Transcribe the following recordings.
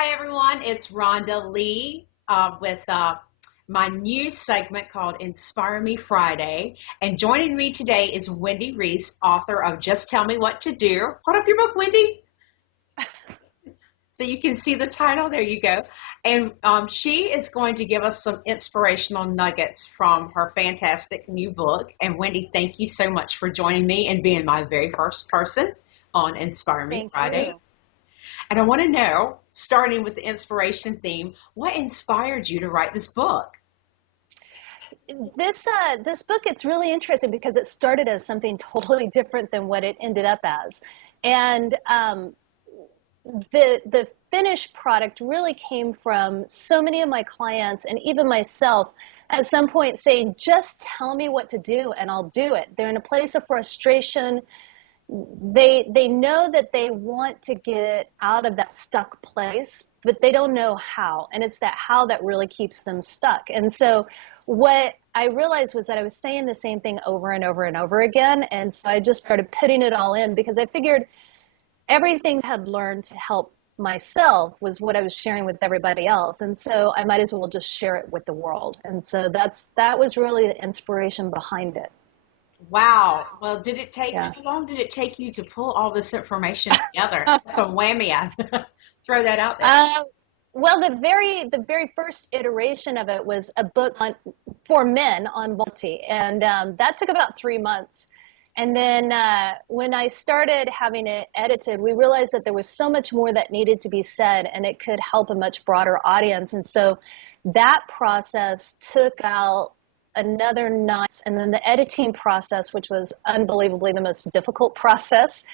Hi, everyone. It's Rhonda Lee with my new segment called Inspire Me Friday. And joining me today is Wendy Reese, author of Just Tell Me What to Do. Hold up your book, Wendy. So you can see the title. There you go. And she is going to give us some inspirational nuggets from her fantastic new book. And Wendy, thank you so much for joining me and being my very first person on Inspire Me Thank Friday. you. And I want to know, starting with the inspiration theme, what inspired you to write this book? This book, it's really interesting because it started as something totally different than what it ended up as. And the finished product really came from so many of my clients and even myself at some point saying, just tell me what to do and I'll do it. They're in a place of frustration. They know that they want to get out of that stuck place, but they don't know how. And it's that how that really keeps them stuck. And so what I realized was that I was saying the same thing over and over and over again. And so I just started putting it all in because I figured everything I had learned to help myself was what I was sharing with everybody else. And so I might as well just share it with the world. And so that was really the inspiration behind it. Wow. Well, how Yeah. long did it take you to pull all this information together? That's a whammy. I throw that out there. Well, the very first iteration of it was a book for men on vulnerability, and that took about 3 months. And then when I started having it edited, we realized that there was so much more that needed to be said, and it could help a much broader audience. And so that process took out another 9, and then the editing process, which was unbelievably the most difficult process,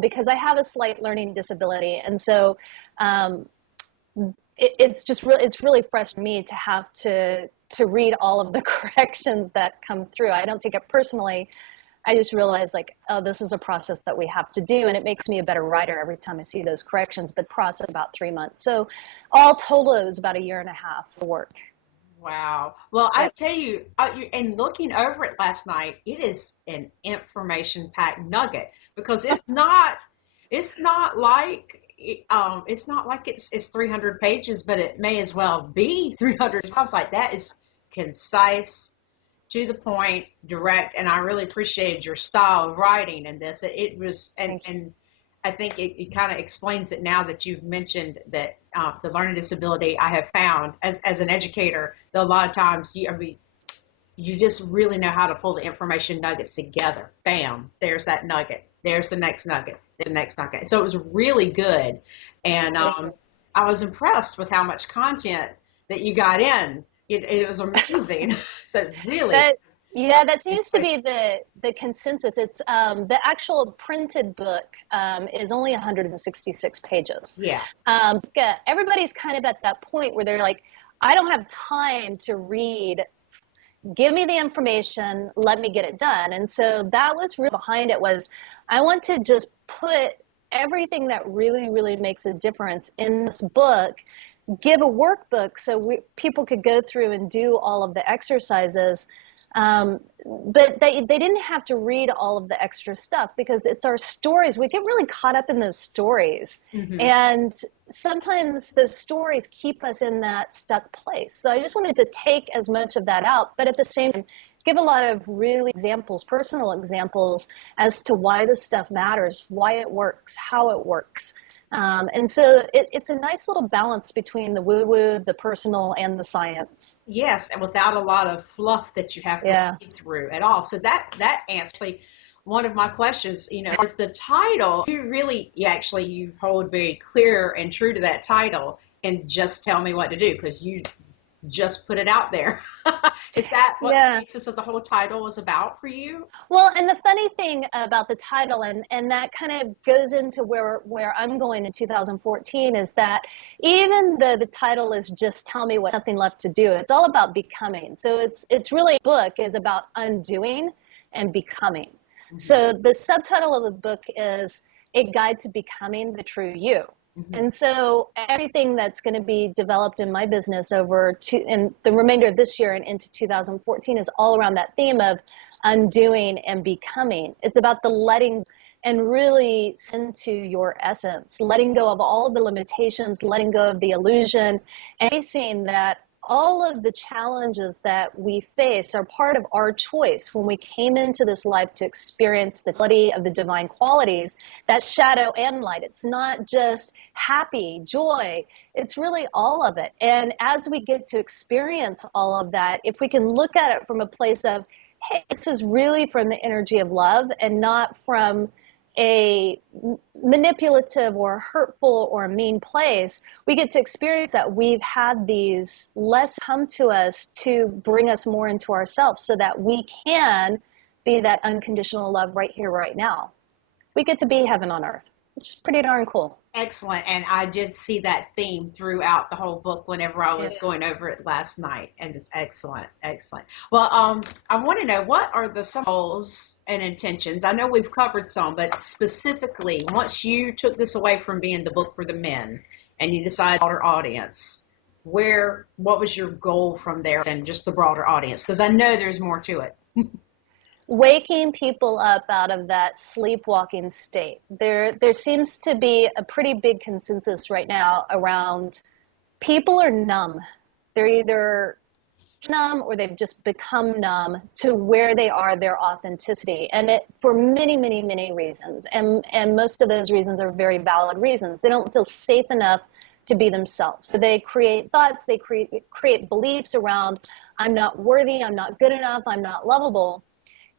because I have a slight learning disability, and so it's really frustrating me to have to read all of the corrections that come through. I don't take it personally. I just realize oh, this is a process that we have to do, and it makes me a better writer every time I see those corrections. But process about 3 months. So all total, it was about a year and a half of work. Wow. Well, I Yep. tell you, and looking over it last night, it is an information-packed nugget because it's not like it's 300 pages, but it may as well be 300. I was like, that is concise, to the point, direct, and I really appreciated your style of writing in this. It was, and I think it kind of explains it now that you've mentioned that the learning disability I have found as an educator, that a lot of times you just really know how to pull the information nuggets together. Bam, there's that nugget. There's the next nugget. The next nugget. So it was really good, and I was impressed with how much content that you got in. It was amazing. So really, That seems to be the consensus. It's the actual printed book is only 166 pages. yeah. Everybody's kind of at that point where they're like, I don't have time to read. Give me the information, let me get it done. And so that was really behind it, was I want to just put everything that really, really makes a difference in this book, give a workbook so people could go through and do all of the exercises. But they didn't have to read all of the extra stuff because it's our stories. We get really caught up in those stories. Mm-hmm. And sometimes those stories keep us in that stuck place. So I just wanted to take as much of that out, but at the same time, give a lot of really examples, personal examples as to why this stuff matters, why it works, how it works. And so it's a nice little balance between the woo-woo, the personal, and the science. Yes, and without a lot of fluff that you have to read through at all. So that answers one of my questions. Is the title, you hold very clear and true to that title, and just tell me what to do, because you just put it out there. Is that what the basis of the whole title was about for you? Well, and the funny thing about the title, and that kind of goes into where I'm going in 2014, is that even though the title is Just Tell Me What, Nothing Left to Do, it's all about becoming. So it's really, book is about undoing and becoming. Mm-hmm. So the subtitle of the book is A Guide to Becoming the True You. Mm-hmm. And so everything that's going to be developed in my business in the remainder of this year and into 2014 is all around that theme of undoing and becoming. It's about the letting and really into your essence, letting go of all of the limitations, letting go of the illusion, and facing that all of the challenges that we face are part of our choice when we came into this life to experience the quality of the divine qualities, that shadow and light. It's not just happy, joy, it's really all of it. And as we get to experience all of that, if we can look at it from a place of, hey, this is really from the energy of love and not from a manipulative or hurtful or mean place, we get to experience that we've had these lessons come to us to bring us more into ourselves so that we can be that unconditional love right here, right now. We get to be heaven on earth, which is pretty darn cool. Excellent. And I did see that theme throughout the whole book whenever I was going over it last night. And it's excellent. Excellent. Well, I want to know, what are some goals and intentions? I know we've covered some, but specifically, once you took this away from being the book for the men and you decided broader audience, what was your goal from there and just the broader audience? Because I know there's more to it. Waking people up out of that sleepwalking state. There seems to be a pretty big consensus right now around people are numb. They're either numb or they've just become numb to where they are, their authenticity. And it for many, many, many reasons. And most of those reasons are very valid reasons. They don't feel safe enough to be themselves. So they create thoughts, they create beliefs around, I'm not worthy, I'm not good enough, I'm not lovable.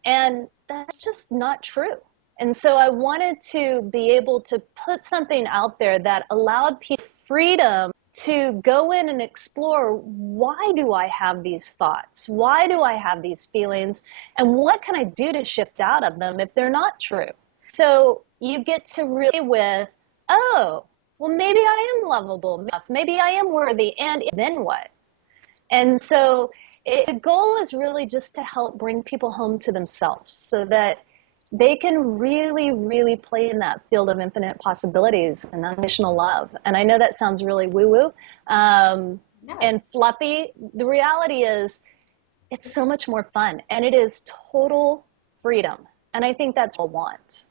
And that's just not true. And so I wanted to be able to put something out there that allowed people freedom to go in and explore, why do I have these thoughts? Why do I have these feelings? And what can I do to shift out of them if they're not true? So you get to really with, oh, well, maybe I am lovable enough. Maybe I am worthy. And then what? And so the goal is really just to help bring people home to themselves so that they can really, really play in that field of infinite possibilities and unconditional love. And I know that sounds really woo-woo and fluffy. The reality is it's so much more fun, and it is total freedom. And I think that's what I want.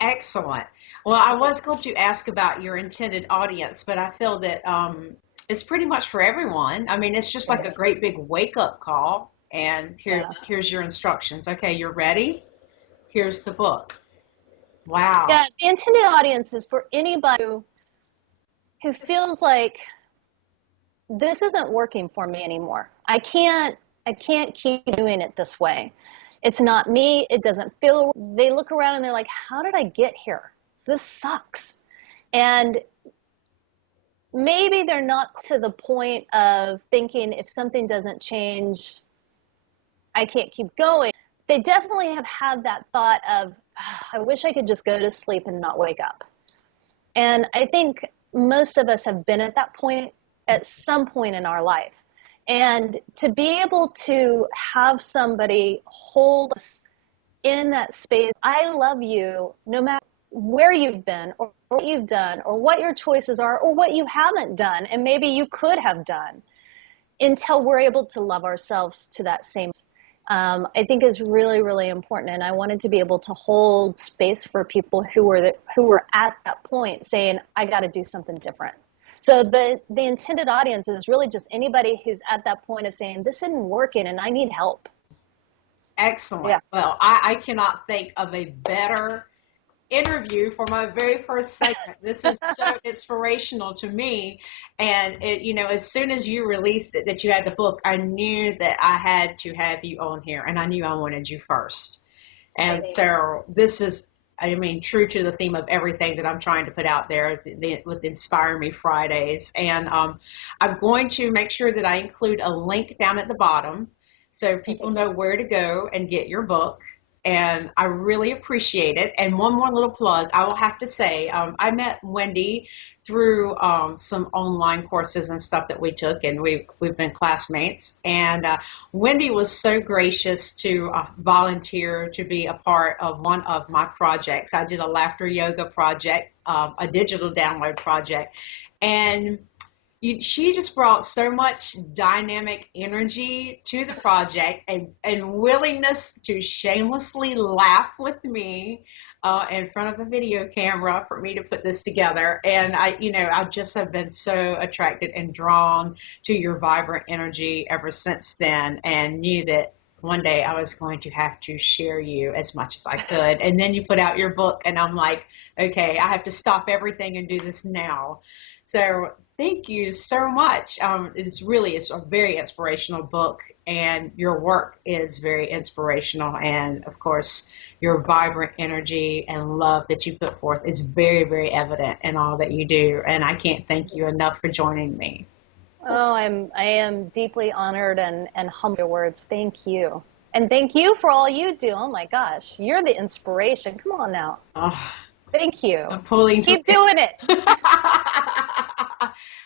Excellent. Well, I was going to ask about your intended audience, but I feel that it's pretty much for everyone. I mean, it's just like a great big wake-up call, and here's your instructions. Okay, you're ready? Here's the book. Wow. Yeah, the intended audience is for anybody who feels like this isn't working for me anymore. I can't keep doing it this way. It's not me. It doesn't feel. They look around and they're like, how did I get here? This sucks. And maybe they're not to the point of thinking if something doesn't change, I can't keep going. They definitely have had that thought of, I wish I could just go to sleep and not wake up. And I think most of us have been at that point at some point in our life. And to be able to have somebody hold us in that space, I love you no matter where you've been or what you've done or what your choices are or what you haven't done and maybe you could have done, until we're able to love ourselves to that same I think is really, really important. And I wanted to be able to hold space for people who were at that point saying, I got to do something different. So the intended audience is really just anybody who's at that point of saying, this isn't working and I need help. Excellent. Yeah. Well, I cannot think of a better interview for my very first segment. This is so inspirational to me. And as soon as you released it, that you had the book, I knew that I had to have you on here, and I knew I wanted you first. And so this is, true to the theme of everything that I'm trying to put out there with Inspire Me Fridays. And I'm going to make sure that I include a link down at the bottom so people know where to go and get your book. And I really appreciate it. And one more little plug, I will have to say, I met Wendy through some online courses and stuff that we took, and we've been classmates. And Wendy was so gracious to volunteer to be a part of one of my projects. I did a laughter yoga project, a digital download project, and she just brought so much dynamic energy to the project and willingness to shamelessly laugh with me. in front of a video camera for me to put this together. And I just have been so attracted and drawn to your vibrant energy ever since then, and knew that one day I was going to have to share you as much as I could. And then you put out your book, and I'm like, okay, I have to stop everything and do this now. So thank you so much. It's a very inspirational book, and your work is very inspirational. And of course, your vibrant energy and love that you put forth is very, very evident in all that you do. And I can't thank you enough for joining me. Oh, I am deeply honored and humbled. Your words. Thank you. And thank you for all you do. Oh my gosh, you're the inspiration. Come on now. Oh, Thank you. I'm pulling. Keep doing it.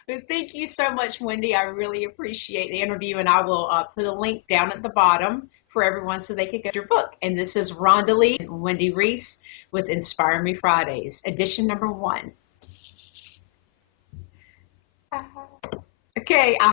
Well, thank you so much, Wendy. I really appreciate the interview, and I will put a link down at the bottom for everyone so they can get your book. And this is Rhonda Lee and Wendy Reese with Inspire Me Fridays, edition number 1. Okay, I